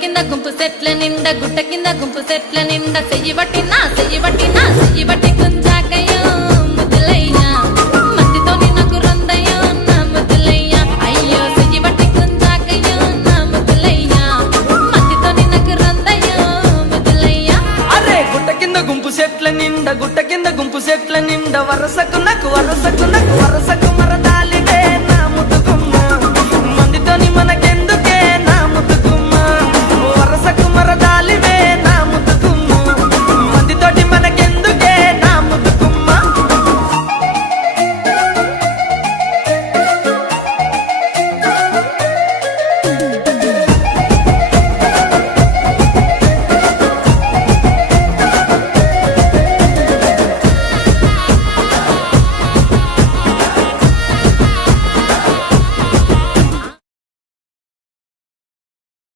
కింద గుంపు సెట్ల నిండా గుట్ట కింద గుంపు సెట్ల నిండా చెయ్యి బట్టి కుంజా